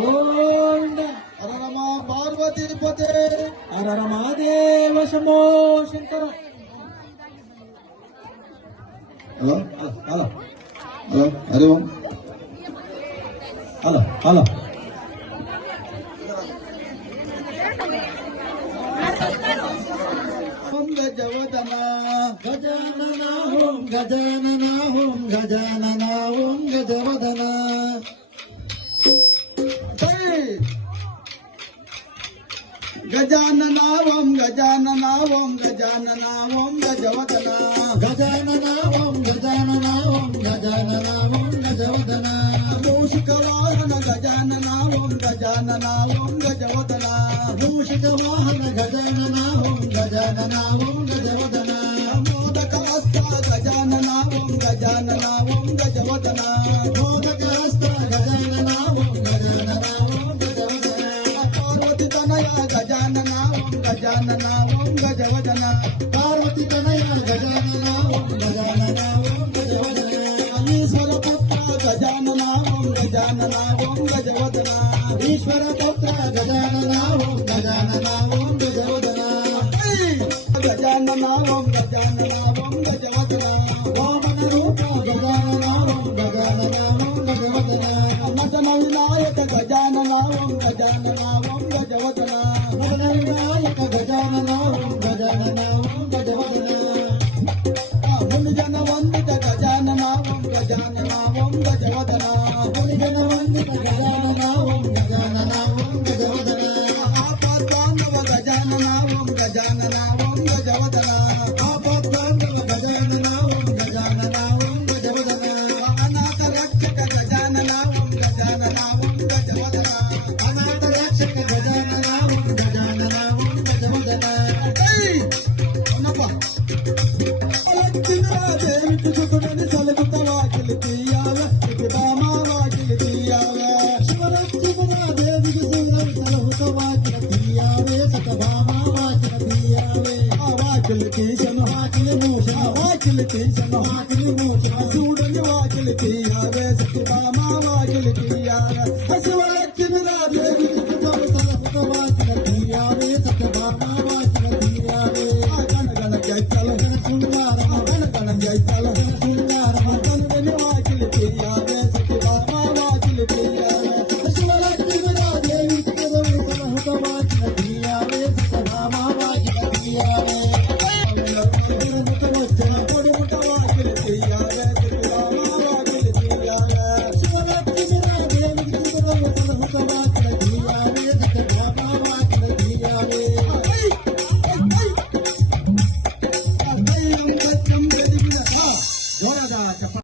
గోవింద హర రమ పార్వతీ పతే హర రమాదేవ Shambho Shankara. Hello hello hello Hari Om. Hello hello Om Gajavadana Gajanana Om Gajanana Om Gajanana Om Gajavadana. Gajanana Om Gajanana Om Gajanana Om Gajavadana Gajanana Om Gajanana Om Gajanana Om Gajavadana. మూషిక వాహన గజానన ఓం గజానన ఓం గజవదన మూషిక వాహన గజానన ఓం గజానన ఓం గజవదన. మోదక హస్త గజానన ఓం గజానన ఓం గజవదన మోదక హస్త గజానన ఓం గజానన ఓం గజవదన. పార్వతి తనయ గజానన ఓం గజానన ఓం గజవదన పార్వతి తనయ గజానన ఓం గజానన ఓం గజవదన. ఈశ్వర పుత్ర గజానన ఓం గజానన ఓం గజవదన ఈశ్వర పుత్ర గజానన ఓం గజానన ఓం గజవదన. గజానన ఓం గజానన ఓం గజవదన వామన రూప గజానన ఓం గజానన ఓం గజవదన. మదన వినాయక గజానన ఓం గజానన ఓం గజవదన మదన వినాయక గజానన ఓం గజానన ఓం గజవదన. మునిజన వందిత గజానన ఓం గజానన ఓం గజవదన మునిజన వందిత గజానన ఓం గజానన ఓం గజవదన. ఆపద్బాంధవ గజానన ఓం గజానన ఓం గజవదన ఆపద్బాంధవ గజానన ఓం గజానన ఓం గజవదన. అనాథ రక్షక గజానన ఓం గజానన ఓం గజవదన అనాథ రక్షక గజానన ఓం గజానన ఓం గజవదన. దేవికి సుతుడని సలుగుత వాకిలి తీయాల ఇది బామా వాకిలి తీయాల శివరత్న దేవికి సుందరి సలహుత వాకిల తీయావే సతభామ వాకిల తీయావే. ఆ వాకిలి తీసను వాకిలి మూష వాకిలి తీసను వాకిలి మూష చూడని వాకిలి తీయ